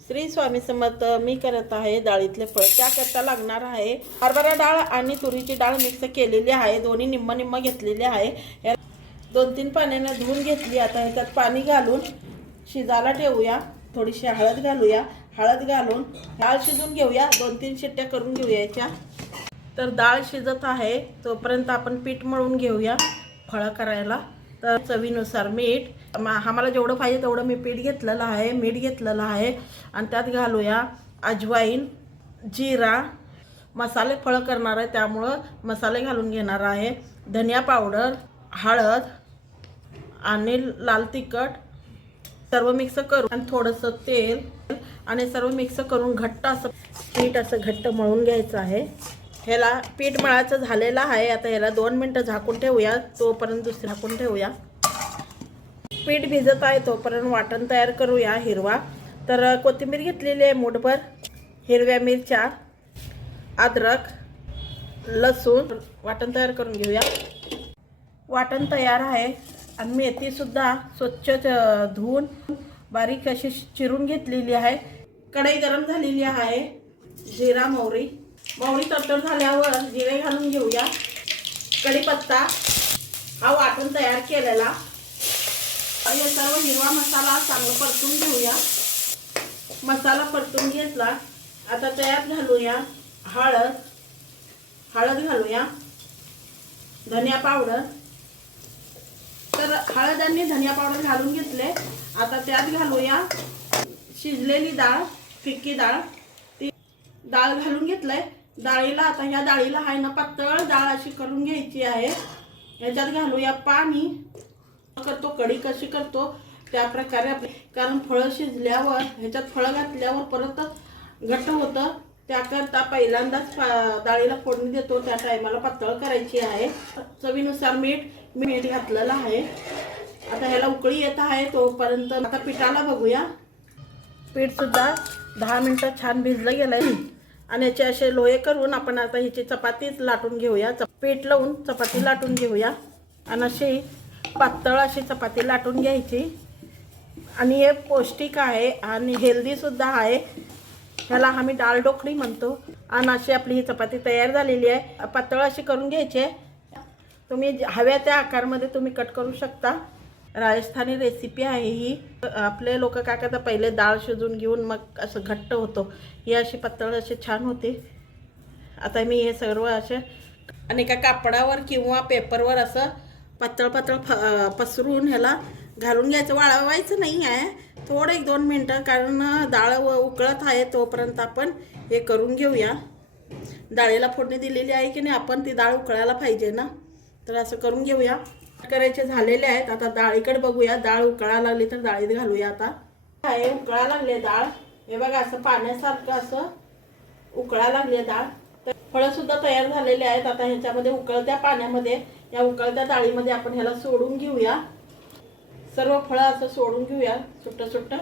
श्री स्वामी समर्थ. मी करत आहे डाळीतले फळ. त्याकरता लागणार आहे हरभरा डाळ आणि तुरीची डाळ मिक्स केलेली आहे. दोन्ही निम्म निम्म घेतलेली आहे. 2-3 पाण्याने धुवून घेतली. आता ह्याच्यात पाणी घालून शिजायला ठेवूया. थोडीशी हळद घालूया. हळद घालून डाळ शिजून घेऊया. 2-3 शिट्ट्या करून घेऊया याच्या. तर डाळ शिजत आहे तोपर्यंत आपण पीठ मळून घेऊया फळं करायला. तर चवीनुसार मीठ, आम्हाला जेवढं पाहिजे तेवढं मी पीठ घेतलेलं आहे, मीठ घेतलेलं आहे. आणि त्यात घालूया अजवाईन, जिरा. मसाले फळं करणार आहे त्यामुळं मसाले घालून घेणार आहे. धनिया पावडर, हळद आणि लाल तिखट सर्व मिक्स करून आणि थोडंसं तेल आणि सर्व मिक्स करून घट्ट असं पीठ असं घट्ट मळून घ्यायचं आहे. ह्याला पीठ मळाचं झालेलं आहे. आता ह्याला 2 मिनटं झाकून ठेवूया. तोपर्यंत झाकून ठेवूया. पीठ भिजत आहे तोपर्यंत वाटण तयार करूया हिरवा. तर कोथिंबीर घेतलेली आहे मूठभर, हिरव्या मिरच्या, अद्रक, लसूण. वाटण तयार करून घेऊया. वाटण तयार आहे. आणि मेथीसुद्धा स्वच्छ धुवून बारीक अशी चिरून घेतलेली आहे. कढई गरम झालेली आहे. जिरा, मोहरी तडतड झाल्यावर जिरे घालून घेऊया. कढीपत्ता, हा वाटण तयार केलेला. हे सर्व हिरवा मसाला चांगला परतून घेऊया. मसाला परतून घेतला. आता त्यात घालूया हळद घालूया, धनिया पावडर. तर हळद आणि धनिया पावडर घालून घेतले. आता त्यात घालूया शिजलेली डाळ, फिक्की डाळ. ती डाळ घालून घेतलंय. डाळीला आता ह्या डाळीला आहे ना पातळ डाळ अशी करून घ्यायची आहे. ह्याच्यात घालूया पाणी. करतो कढी कशी करतो त्या प्रकारे आपले, कारण फळं शिजल्यावर ह्याच्यात फळं घातल्यावर परत घट्ट होतं. त्याकरता पहिल्यांदाच डाळीला फोडणी देतो त्या टायमाला पातळ करायची आहे. चवीनुसार मीठ घातलेलं आहे. आता ह्याला उकळी येत आहे तोपर्यंत आता पिठाला बघूया. पीठसुद्धा 10 मिनटं छान भिजलं गेलं आहे. आणि याचे असे लोहे करून आपण आता ह्याची चपातीच लाटून घेऊया. पीठ लावून चपाती लाटून घेऊया. आणि अशी पातळ अशी चपाती लाटून घ्यायची. आणि हे पौष्टिक आहे आणि हेल्दीसुद्धा आहे. ह्याला आम्ही डाळ ढोकळी म्हणतो. आणि अशी आपली ही चपाती तयार झालेली आहे. पातळ अशी करून घ्यायची. तुम्ही हव्या त्या आकारमध्ये तुम्ही कट करू शकता. राजस्थानी रेसिपी आहे ही. आपले लोक काय करतात, पहिले डाळ शिजून घेऊन मग असं घट्ट होतो. ही अशी पातळ अशी छान होते. आता मी हे सर्व असे आणि एका कापडावर किंवा पेपरवर असं पातळ पसरून ह्याला घालून घ्यायचं. वाळवायचं नाही आहे. थोडं 1-2 मिनटं, कारण डाळ उकळत आहे तोपर्यंत आपण हे करून घेऊया. डाळीला फोडणी दिलेली आहे की नाही, आपण ती डाळ उकळायला पाहिजे ना, तर असं करून घेऊया. करायचे झालेले आहेत. आता डाळीकडे बघूया. डाळ उकळायला लागली तर डाळीत घालूया. आता आहे उकळायला लागले डाळ. हे बघा असं पाण्यासारखं असं उकळायला लागले डाळ. तर फळं सुद्धा तयार झालेले आहेत. आता ह्याच्यामध्ये उकळत्या पाण्यामध्ये, या उकळत्या डाळीमध्ये आपण ह्याला सोडून घेऊया. सर्व फळं असं सोडून घेऊया सुट्ट.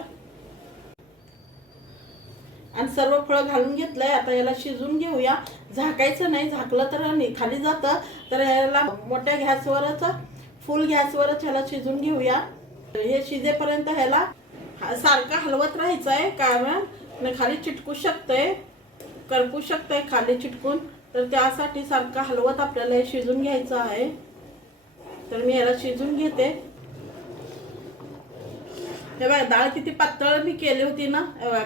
आणि सर्व फळं घालून घेतलंय. आता याला शिजून घेऊया. झाकायचं नाही, झाकलं तर खाली जातं. तर याला मोठ्या गॅसवरच, फुल गॅसवरच ह्याला शिजून घेऊया. हे शिजेपर्यंत ह्याला सारखं हलवत राहायचं आहे, कारण खाली चिटकू शकतंय, करपू शकतंय खाली चिटकून. तर त्यासाठी सारखं हलवत आपल्याला हे शिजून घ्यायचं आहे. तर मी ह्याला शिजून घेते. हे बघा डाळ किती पातळ मी केली होती ना,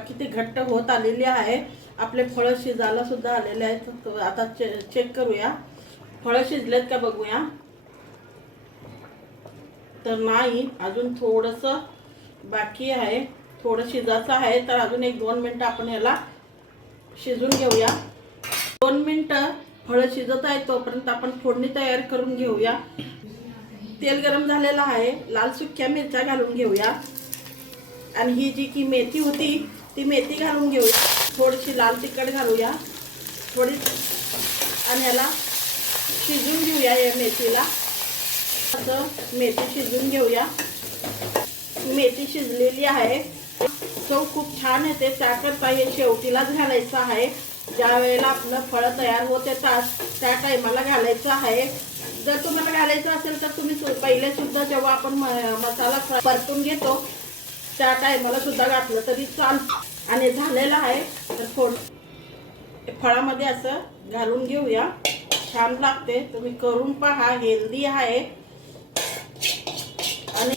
किती घट्ट होत आलेली आहे. आपले फळं शिजायला सुद्धा आलेले आहेत. आता चेक करूया फळं शिजलेत का बघूया. तर नाही, अजून थोडंसं बाकी आहे. थोडं शिजायचं आहे. तर अजून 1-2 मिनटं आपण ह्याला शिजून घेऊया. 2 मिनटं फळं शिजत आहे तोपर्यंत आपण फोडणी तयार करून घेऊया. तेल गरम झालेलं आहे. लाल सुक्या मिरच्या घालून घेऊया. आणि ही जी की मेथी होती ती मेथी घालून घेऊया. थोडीशी लाल तिखट घालूया थोडी. आणि याला शिजून घेऊया. या मेथीला असं मेथी शिजून घेऊया. मेथी शिजलेली आहे. चव खूप छान येते. त्याकरता हे शेवटीलाच घालायचं आहे. ज्या वेळेला आपलं फळं तयार होत येतात त्या टायमाला घालायचं आहे. जर तुम्हाला घालायचं असेल तर तुम्ही पहिले सुद्धा जेव्हा आपण मसाला परतून घेतो त्या टायमाला सुद्धा घातलं तरी चालतं. आणि झालेलं आहे. तर फळामध्ये असं घालून घेऊया, छान लागते. तुम्ही करून पहा, हेल्दी आहे. आणि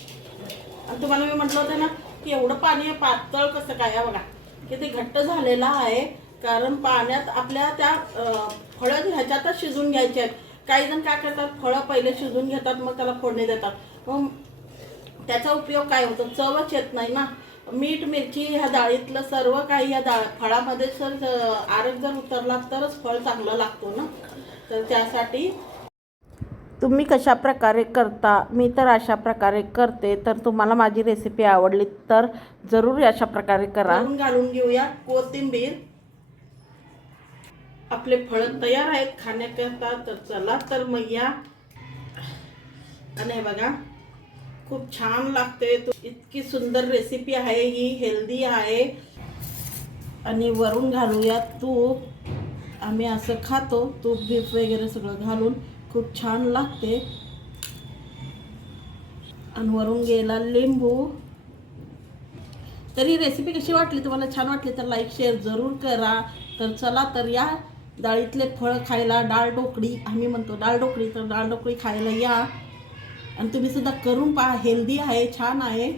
तुम्हाला मी म्हटलं होतं ना की एवढं पाणी पातळ कसं काय बघा, की ते घट्ट झालेलं आहे. कारण पाण्यात आपल्या त्या फळं ह्याच्यातच शिजून घ्यायचे आहेत. काही जण काय करतात, फळं पहिले शिजून घेतात, मग त्याला फोडणी देतात. मग त्याचा उपयोग काय होतो, चवच येत नाही ना. मीठ मिरची ह्या डाळीतलं सर्व काही या फळामध्ये आरग जर उतरला तरच फळ चांगलं लागतो ना. तर त्यासाठी तुम्ही कशा प्रकारे करता, मी तर अशा प्रकारे करते. तर तुम्हाला माझी रेसिपी आवडली तर जरूर अशा प्रकारे करा. घालून घेऊया कोथिंबीर. आपले फळं तयार आहेत खाण्याकरता. तर चला तर मग या. आणि बघा, खूप छान लागते. इतकी सुंदर रेसिपी आहे ही, हेल्दी आहे. आणि वरून घालूया तूप. आम्ही असं खातो, तूप बीफ वगैरे सगळं घालून खूप छान लागते. आणि वरून गेला लिंबू. तर ही रेसिपी कशी वाटली तुम्हाला, छान वाटली तर लाईक शेअर जरूर करा. तर चला तर या डाळीतले फळ खायला. डाळ ढोकळी आम्ही म्हणतो, डाळ ढोकळी. तर डाळ ढोकळी खायला या. आणि तुम्ही सुद्धा करून पहा, हेल्दी आहे, छान आहे.